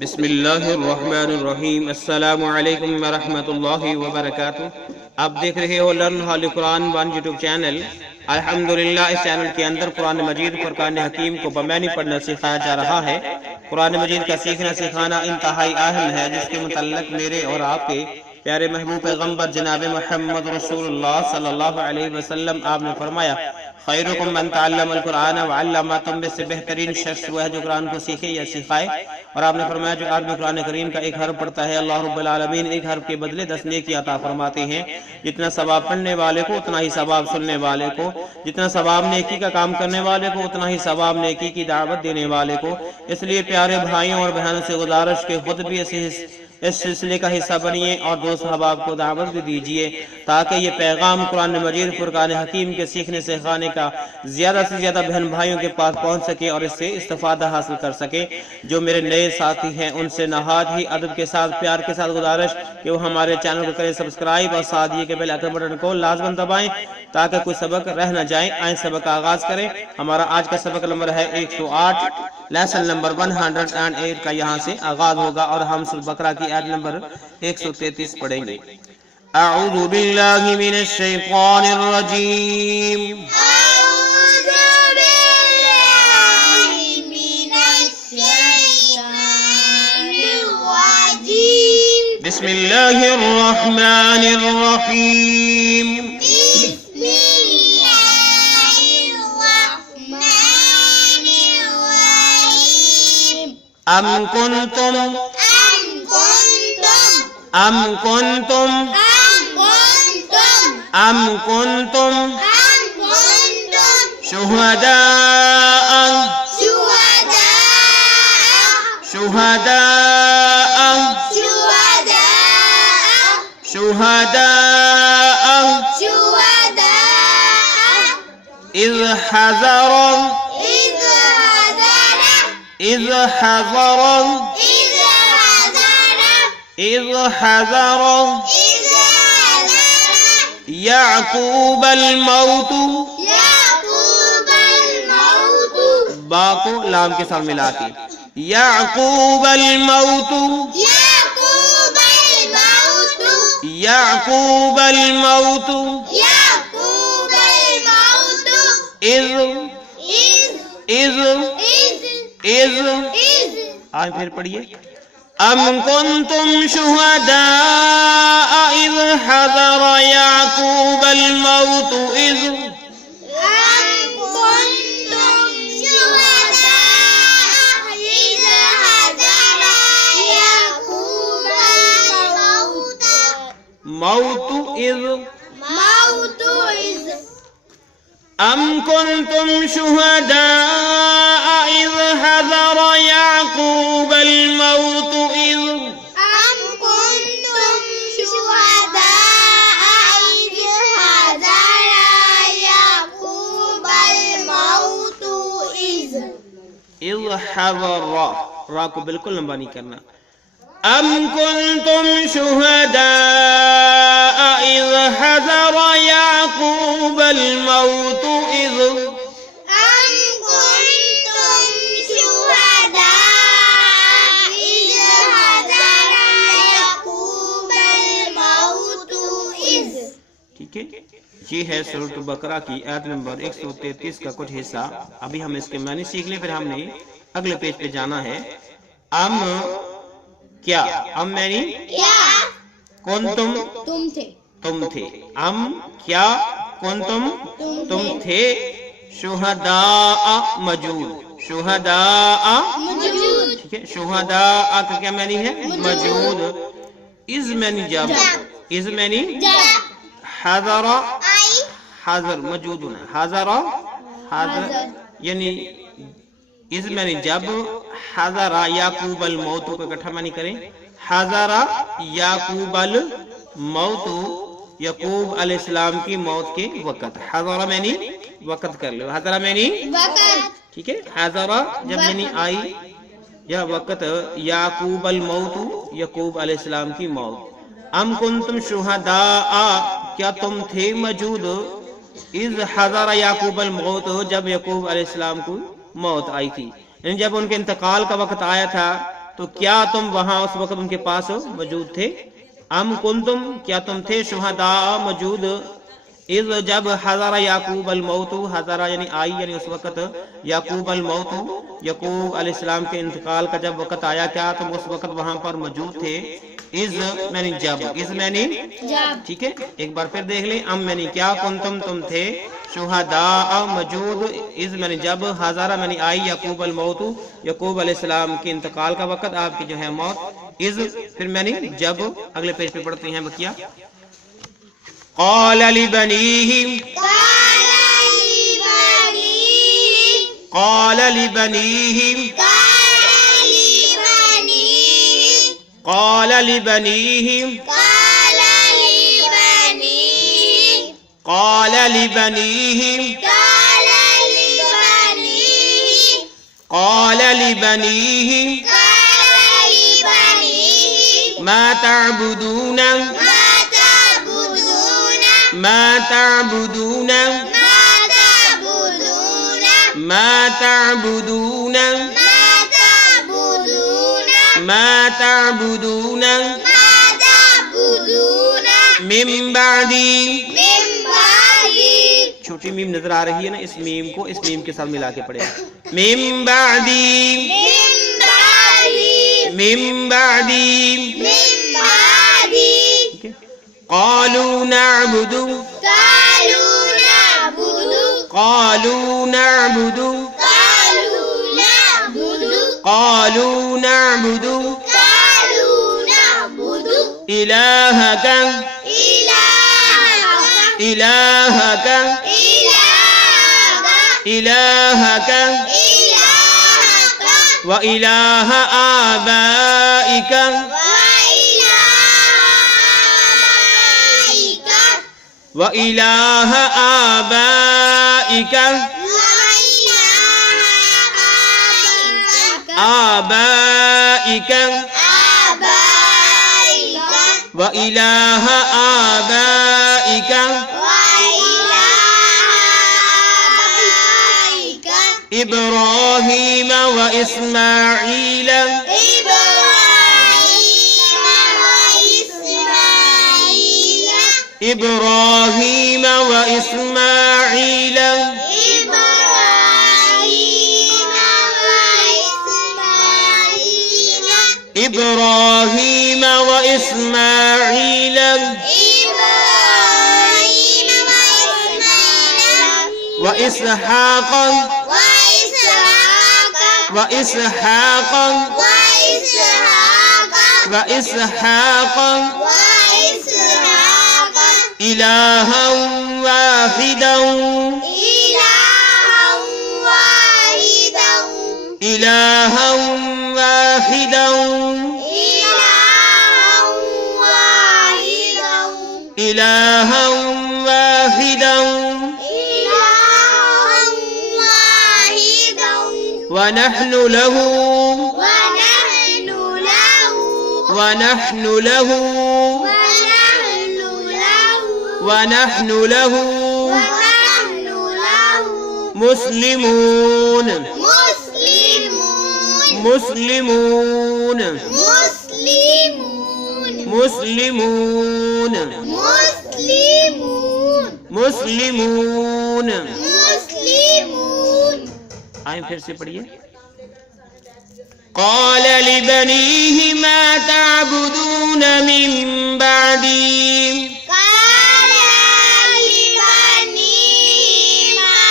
بسم اللہ الرحمن الرحیم۔ السلام علیکم ورحمۃ اللہ وبرکاتہ۔ آپ دیکھ رہے ہو لرن ہالی قرآن ون یوٹیوب چینل۔ الحمدللہ اس چینل کے اندر قرآن مجید فرقان حکیم کو بمعنی پڑھنا سکھایا جا رہا ہے۔ قرآن مجید کا سیکھنا سکھانا انتہائی اہم ہے، جس کے متعلق میرے اور آپ کے پیارے محبوب پیغمبر جناب محمد رسول اللہ صلی اللہ علیہ وسلم آپ نے فرمایا، خیرکم من تعلم القرآن وعلمہ، تم میں سے بہترین شخص وہ ہے جو قرآن کو سیکھے یا سکھائے۔ اور آپ نے فرمایا جو آدمی قرآن کریم کا ایک حرف پڑھتا ہے، اللہ رب العالمین ایک حرف کے بدلے 10 نیکی عطا فرماتے ہیں۔ جتنا ثواب پڑھنے والے کو اتنا ہی ثواب سننے والے کو، جتنا ثواب نیکی کا کام کرنے والے کو اتنا ہی ثواب نیکی کی دعوت دینے والے کو۔ اس لیے پیارے بھائیوں اور بہنوں سے گزارش کہ خود بھی اس سلسلے کا حصہ بنیے اور دوست احباب کو دعوت بھی دیجیے، تاکہ یہ پیغام قرآن مجید فرقان حکیم کے سیکھنے سکھانے کا زیادہ سے زیادہ بہن بھائیوں کے پاس پہنچ سکے اور اس سے استفادہ حاصل کر سکے۔ جو میرے نئے ساتھی ہیں ان سے نہایت ہی ادب کے ساتھ پیار کے ساتھ گزارش کہ وہ ہمارے چینل کو کریں سبسکرائب اور ساتھ یہ کہ بیل آئیکن بٹن کو لازماً دبائیں تاکہ کوئی سبق رہ نہ جائے۔ آئیں سبق کا آغاز کریں۔ ہمارا آج کا سبق نمبر ہے 108، لیسن نمبر 108 کا یہاں سے آغاز ہوگا اور ہم سورۃ بقرہ کی آیت نمبر 133 پڑھیں گے۔ اعوذ باللہ من الشیطان الرجیم، بسم اللہ الرحمن الرحیم۔ ام کنتم شہداء اذ حضر یعقوب الموت، با کو لام کے ساتھ ملا کے، یعقوب الموت اذ آج پھر پڑھیے، ام کنتم شہداء اذ حضر یعقوب الموت ام کنتم شہداء اذ حضر یعقوب الموت اذ حضر، را کو بالکل لمبا نہیں کرنا۔ ام کنتم شہداء اذ حضر یعقوب الموت ٹھیک ہے، یہ ہے سورۃ بقرہ کی آیت نمبر 133 کا کچھ حصہ۔ ابھی ہم اس کے معنی سیکھ لیں، پھر ہم نے اگلے پیج پہ جانا ہے۔ ام کیا، ام یعنی کنتم تم تھے، ام کیا کنتم تم تھے، شہداء موجود، شہداء ٹھیک ہے، شہداء کا کیا معنی ہے؟ موجود۔ از معنی جب، از معنی حضر، حضر موجود ہونا، حضر یعنی اس معنی جب، حضر یعقوب الموت کو اکٹھا معنی کریں، حضر یعقوب الموت، یعقوب علیہ السلام کی موت کے وقت، حضر معنی وقت کر لو، حضر معنی وقت ٹھیک ہے، حضر جب معنی آئی یا وقت، یعقوب الموت یعقوب علیہ السلام کی موت۔ ام کنتم شہداء کیا تم تھے موجود، اذ حضر یعقوب الموت جب یعقوب علیہ السلام کو موت آئی تھی، یعنی جب ان کے انتقال کا وقت آیا تھا تو کیا تم وہاں اس وقت ان کے پاس موجود تھے؟ ام کنتم کیا تم تھے شہداء موجود اذ جب حضر یعقوب الموت، حضر یعنی آئی یعنی اس وقت، یعقوب الموت یعقوب علیہ السلام کے انتقال کا جب وقت آیا، کیا تم اس وقت وہاں پر موجود تھے؟ از میں جب، از میں ٹھیک ہے، ایک بار پھر دیکھ لیں، ام میں کیا کنتم تم تھے شہداء موجود از میں جب حضر میں آئی یعقوب الموت یعقوب علیہ السلام کے انتقال کا وقت، آپ کی جو ہے موت، از پھر میں جب، اگلے پیج پہ پڑھتے ہیں بقیہ. قال لبنيه قال لبنيه قال لبنيه قال لبنيه قال لبنيه ما تعبدون ما تعبدون ما تعبدون ما تعبدون من بعدی. چھوٹی میم نظر آ رہی ہے نا، اس میم کو اس میم کے ساتھ ملا کے پڑھیں. من بعدی من بعدی قالوا نعبد قالوا نعبد قالوا نعبد إلهك إلهك إلهك وإله آبائك وإله آبائك آبائك وإله آبائك إبراهيم وإسماعيل إبراهيم وإسماعيل إبراهيم وإسماعيل وإسحاق وإسحاق وإسحاق إلها واحدا إلها واحدا إلها واحدا ونحن له ونحن له ونحن له مسلمون مسلمون مسلمون مسلمون. آئیں پھر سے پڑھیے. قال لبنيه ما تعبدون من بعدي قال لبنيه ما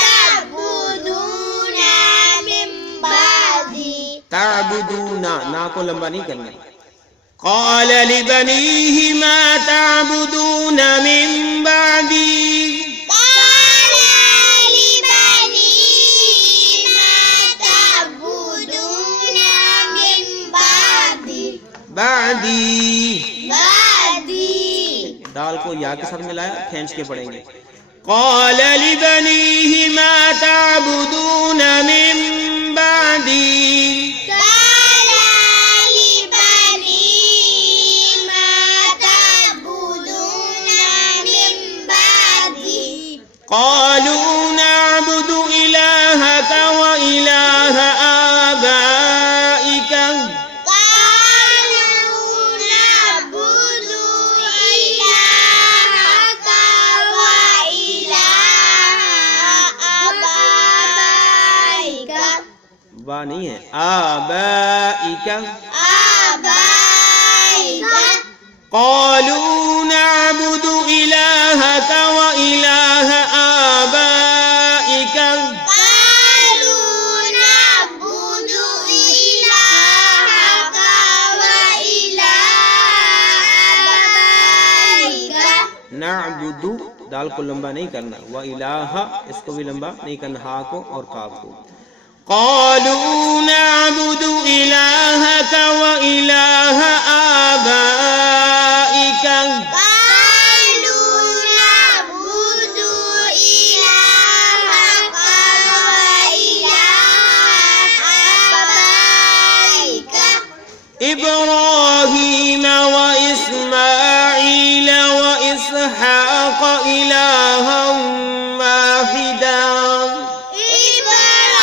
تعبدون من بعدي تعبدون نا کو لمبا نہیں کرنا. قال لبنيه ما تعبدون من بعدي قال لبنيه ما تعبدون من بعدي بعدی دال کو یا کے ساتھ ملایا، کھینچ کے پڑھیں گے. قال لبنيه ما تعبدون من بعدي قال لبنيه ما تعبدون من بعدي قالوا نعبد إلهك وإله آبائك نہیں ہے، آبائک، آبائک قالوا نعبد إلهك وإله آبائك قالوا نعبد إلهك وإله آبائك نعبد دال کو لمبا نہیں کرنا، وإلہ اس کو بھی لمبا نہیں کرنا، ہا کو اور کاف کو. قالوا نعبد إلهك وإله آبائك قالوا نعبد إلهك وإله آبائك إبراهيم وإسماعيل وإسحاق إلها واحدا إبراهيم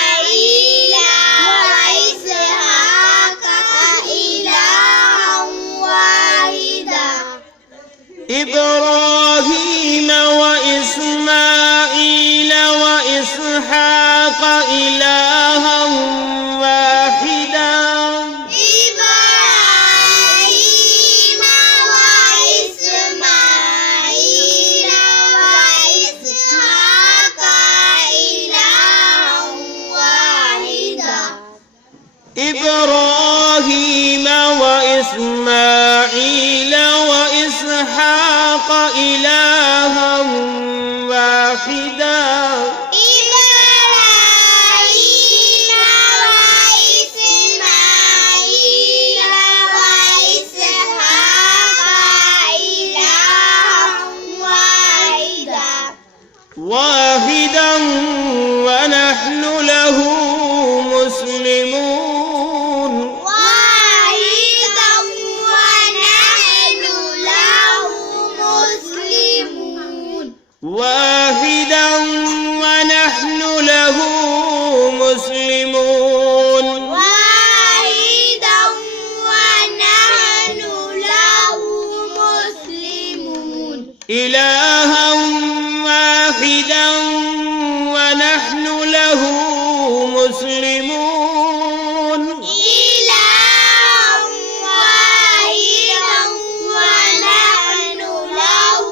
وإسماعيل وإسحاق إلها واحدا إبراهيم وإسماعيل وإسحاق إلها واحدا إبراهيم وإسماعيل وإسحاق إلها واحدا إبراهيم وإسماعيل وإسحاق إلها واحدا إبراهيم وإسماعيل وإسحاق إلها واحدا واحدا ونحن له مسلمون واحدا ونحن له مسلمون واحدا ونحن له مسلمون واحدا ونحن له مسلمون إلها واحدا ونحن له مسلمون إله واحدا ونحن له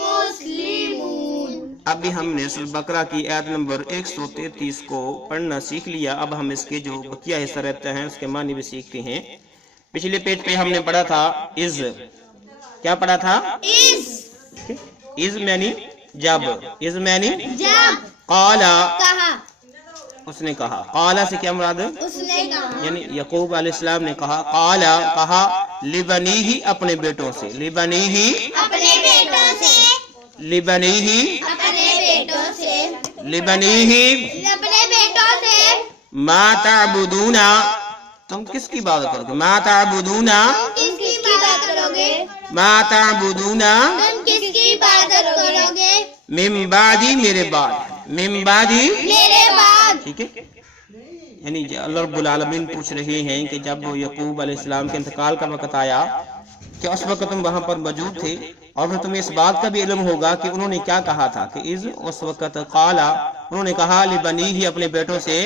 مسلمون اب بھی ہم نے سورۃ بقرہ کی آیت نمبر 133 کو پڑھنا سیکھ لیا. اب ہم اس کے جو بقیہ حصہ رہتا ہے اس کے معنی بھی سیکھتے ہیں. پچھلے پیج پہ ہم نے پڑھا تھا از. کیا پڑھا تھا؟ از معنی جب. از معنی جب قالا کہا اس نے کہا. قالا سے کیا مراد ہے؟ اس نے کہا یعنی یعقوب علیہ السلام نے کہا. قالا کہا لبنیہ اپنے بیٹوں سے. لبنیہ اپنے بیٹوں سے لبنیہ اپنے بیٹوں سے لبنیہ اپنے بیٹوں سے ما تعبدون تم کس کی عبادت کرو گے؟ ما تعبدون کس کی عبادت کرو گے؟ ما تعبدون تم کس کی عبادت کرو گے؟ من بعدی میرے بعد. من بعدی میرے بعد ٹھیک ہے. یعنی اللہ رب العالمین پوچھ رہے ہیں کہ جب یعقوب علیہ السلام کے انتقال کا وقت آیا کہ اس وقت تم وہاں پر موجود تھے اور پھر تمہیں اس بات کا بھی علم ہوگا کہ انہوں نے کیا کہا تھا کہ اس وقت قالا انہوں نے کہا لبنیہ اپنے بیٹوں سے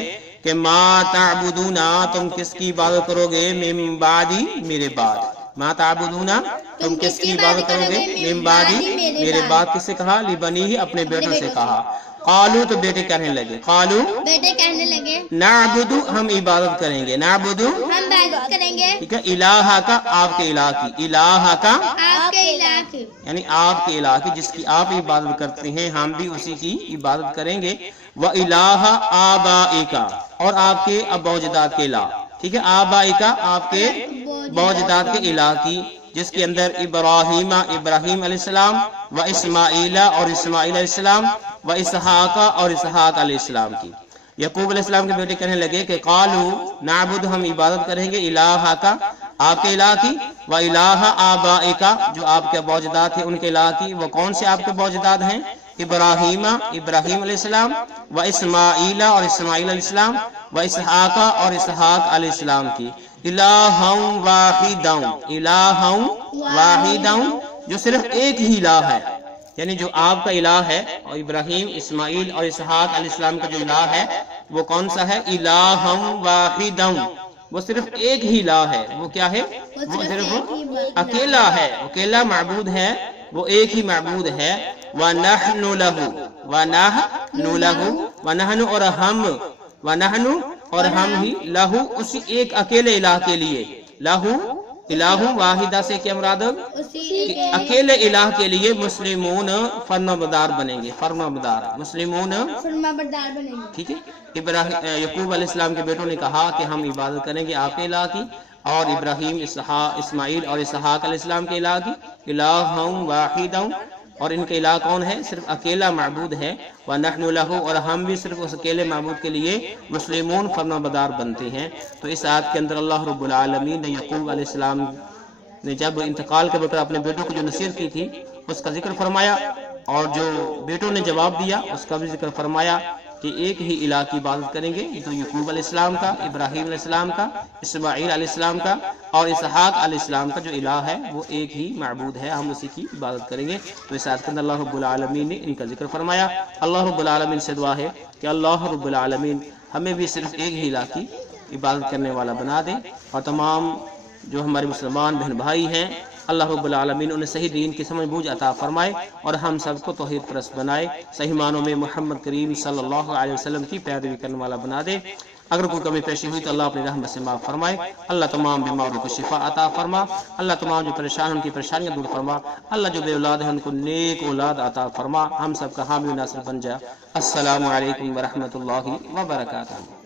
کہ ما تعبدون تم کس کی عبادت کرو گے؟ من بعدی میرے بعد. ما تعبدون تم کس کی عبادت کرو گے؟ من بعدی میرے بعد. کس سے کہا؟ لبنیہ اپنے بیٹوں سے کہا. قالو تو بیٹے کہنے لگے. قالو بیٹے کہنے لگے نعبد ہم عبادت کریں گے. نعبد ہم عبادت کریں گے ٹھیک ہے. الہ کا آپ کے الہ کی. الہ کا آپ کے الہ کی یعنی آپ کے الہ کی جس کی آپ عبادت کرتے ہیں ہم بھی اسی کی عبادت کریں گے. وَإِلَٰهَ آبَائِكَ اور آپ کے ابا و اجداد کے الہ. ٹھیک ہے. آبائکا آپ کے ابا و اجداد کے الہ کی جس کے اندر ابراہیم علیہ السلام و اسماعیل اور اسماعیل علیہ السلام و اسحاق اور اسحاق علیہ السلام کی. یعقوب علیہ السلام کے بیٹے کہنے لگے کہ قالو نعبد ہم عبادت کریں گے الہ کا آپ کے الہ کی و الہ آبائکا جو آپ کے ابا و اجداد تھے ان کے الہ کی. وہ کون سے آپ کے ابا و اجداد ہیں؟ ابراہیم علیہ السلام و اسماعیل اور اسماعیل علیہ السلام و اسحاق اور اسحاق علیہ السلام کی. الہ واحد جو صرف ایک ہی الہ ہے. یعنی جو آپ کا الہ ہے اور ابراہیم اسماعیل اور اسحاق علیہ السلام کا جو الہ ہے وہ کون سا ہے؟ الہم واحدم، وہ صرف ایک ہی الہ ہے۔ وہ کیا ہے؟ وہ صرف اکیلا ہے، اکیلا معبود ہے، وہ ایک ہی معبود ہے۔ وَنَحْنُ لَهُ وَنَحْنُ لَهُ وَنَحْنُ اور ہم، وَنَحْنُ اور ہم ہی، لہو اسی ایک اکیلے الہ کے لیے، لہو الہ واحدہ سے کیا مراد؟ اکیلے الہ کے لیے مسلمون فرما بردار بنیں گے، فرما بردار مسلمون فرما بردار بنیں گے۔ ٹھیک ہے۔ یعقوب علیہ السلام کے بیٹوں نے کہا کہ ہم عبادت کریں گے آپ کے الہ کی، اور ابراہیم اسماعیل اور اسحاق علیہ السلام کے الہ کی، الہم واحدہ، اور ان کے الہ کون ہے؟ صرف اکیلا معبود ہے۔ وَنَحْنُ لَهُ اور ہم بھی صرف اس اکیلے معبود کے لیے مسلمون فرما بردار بنتے ہیں۔ تو اس آیت کے اندر اللہ رب العالمین نے یعقوب علیہ السلام نے جب انتقال کے وقت اپنے بیٹوں کو جو نصیحت کی تھی اس کا ذکر فرمایا، اور جو بیٹوں نے جواب دیا اس کا بھی ذکر فرمایا کہ ایک ہی الہ کی عبادت کریں گے، تو یعقوب علیہ السلام کا، ابراہیم علیہ السلام کا، اسماعیل علیہ السلام کا اور اسحاق علیہ السلام کا جو الہ ہے وہ ایک ہی معبود ہے، ہم اسی کی عبادت کریں گے۔ تو اس آیت کے اندر اللہ رب العالمین نے ان کا ذکر فرمایا۔ اللہ رب العالمین سے دعا ہے کہ اللہ رب العالمین ہمیں بھی صرف ایک ہی الہ کی عبادت کرنے والا بنا دے، اور تمام جو ہمارے مسلمان بہن بھائی ہیں اللہ رب العالمین انہیں صحیح دین کی سمجھ بوجھ عطا فرمائے، اور ہم سب کو توحید پرست بنائے، صحیح معنوں میں محمد کریم صلی اللہ علیہ وسلم کی پیروی کرنے والا بنا دے۔ اگر کوئی کمی پیشی ہوئی تو اللہ اپنی رحمت سے معاف فرمائے۔ اللہ تمام بیماروں کو شفا عطا فرما، اللہ تمام جو پریشان ان کی پریشانیاں دور فرما، اللہ جو بے اولاد ہیں ان کو نیک اولاد عطا فرما، ہم سب کا حامی و ناصر بن جا۔ السلام علیکم ورحمۃ اللہ وبرکاتہ۔